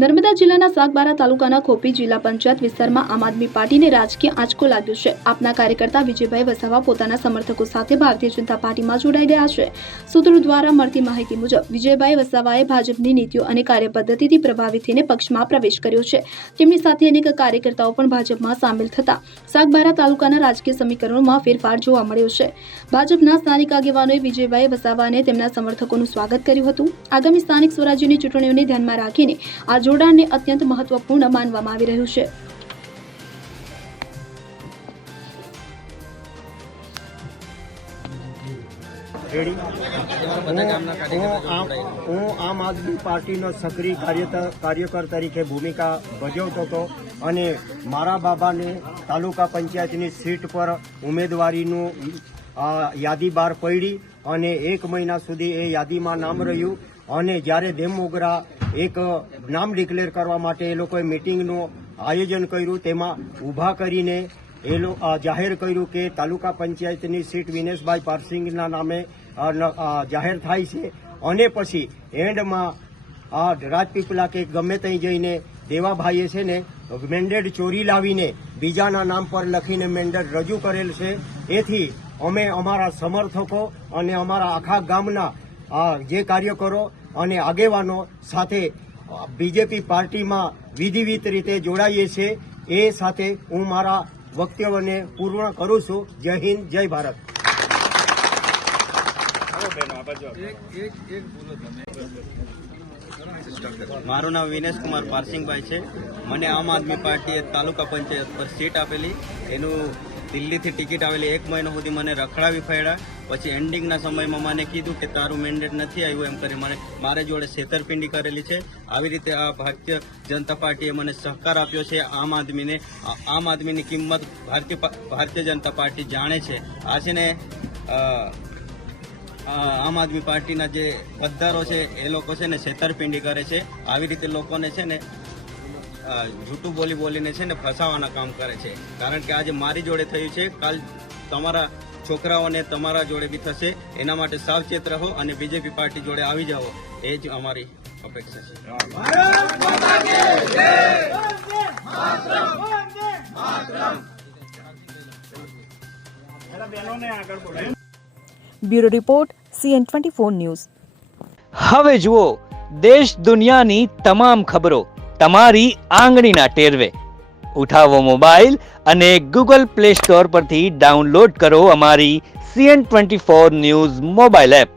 નર્મદા જિલ્લાના સાગબારા તાલુકાના ખોપી જિલ્લા પંચાયત વિસ્તારમાં આમ આદમી પાર્ટીને રાજકીય આંચકો લાગ્યો છે। આપના કાર્યકર્તા વિજયભાઈ વસાવા પોતાના સમર્થકો સાથે ભારતીય જનતા પાર્ટીમાં જોડાઈ ગયા છે। સૂત્રો દ્વારા મળતી માહિતી મુજબ વિજયભાઈ વસાવાએ ભાજપની નીતિઓ અને કાર્યપદ્ધતિથી પ્રભાવિત થઈને પક્ષમાં પ્રવેશ કર્યો છે। તેમની સાથે અનેક કાર્યકર્તાઓ પણ ભાજપમાં સામેલ થતા સાગબારા તાલુકાના રાજકીય સમીકરણોમાં ફેરફાર જોવા મળ્યો છે। ભાજપના સ્થાનિક આગેવાનોએ વિજયભાઈ વસાવાને તેમના સમર્થકોનું સ્વાગત કર્યું હતું। આગામી સ્થાનિક સ્વરાજ્યની ચૂંટણીઓને ધ્યાનમાં રાખીને આ જોડાણને અત્યંત મહત્વપૂર્ણ માનવામાં આવી રહ્યું છે। હું આમ આદમી પાર્ટીનો સક્રિય કાર્યકર તરીકે ભૂમિકા ભજવતો હતો અને મારા બાબાને તાલુકા પંચાયતની સીટ પર ઉમેદવારીનું યાદી બહાર પડી અને 1 મહિના સુધી એ યાદીમાં નામ રહ્યું અને જ્યારે દેમોગરા એક નામ ડિક્લેર કરવા માટે એ લોકોએ મિટિંગનું આયોજન કર્યું, તેમાં ઊભા કરીને જાહેર કર્યું કે તાલુકા પંચાયતની સીટ વિનેશભાઈ પારસિંગના નામે જાહેર થાય છે અને પછી એન્ડમાં રાજપીપળા કે ગમે ત્યાં જઈને દેવાભાઈએ છે ને મેન્ડેટ ચોરી લાવીને બીજાના નામ પર લખીને મેન્ડેટ રજૂ કરેલ છે। એથી અમે અમારા સમર્થકો અને અમારા આખા ગામના જે કાર્યકરો અને આગેવાનો સાથે બીજેપી પાર્ટીમાં વિધિવત રીતે જોડાઈએ છીએ। એ સાથે હું મારા વક્તવ્યને પૂર્ણ કરું છું। જય હિન્દ, જય ભારત। મારું નામ વિનેશ કુમાર પારસિંગભાઈ છે। મને આમ આદમી પાર્ટીએ તાલુકા પંચાયત પર સીટ આપેલી, એનું દિલ્હીથી ટિકિટ આવેલી। 1 મહિના સુધી મને રખડાવી ફર્યા, પછી એન્ડિંગના સમયમાં મને કીધું કે તારું મેન્ડેટ નથી આવ્યું એમ કરી મારે જોડે છેતરપિંડી કરેલી છે। આવી રીતે આ ભારતીય જનતા પાર્ટીએ મને સહકાર આપ્યો છે આમ આદમીને। આમ આદમીની કિંમત ભારતીય જનતા પાર્ટી જાણે છે। આ છે ને આમ આદમી પાર્ટીના જે મતદારો છે એ લોકો છે ને છેતરપિંડી કરે છે। આવી રીતે લોકોને છે ને જૂઠું બોલીને છે ને ફસાવાના કામ કરે છે। કારણ કે આજે મારી જોડે થયું છે, કાલ તમારા છોકરાઓને તમારા જોડે બી થશે। એના માટે સાવચેત રહો અને બીજેપી પાર્ટી જોડે આવી જાઓ, એ જ અમારી અપેક્ષા છે। Bureau report CN24 news. હવે જુઓ દેશ દુનિયાની તમામ ખબરો તમારી આંગળીના ટેરવે। ઉઠાવો મોબાઈલ અને Google Play Store પરથી ડાઉનલોડ કરો અમારી CN24 ન્યૂઝ મોબાઈલ એપ।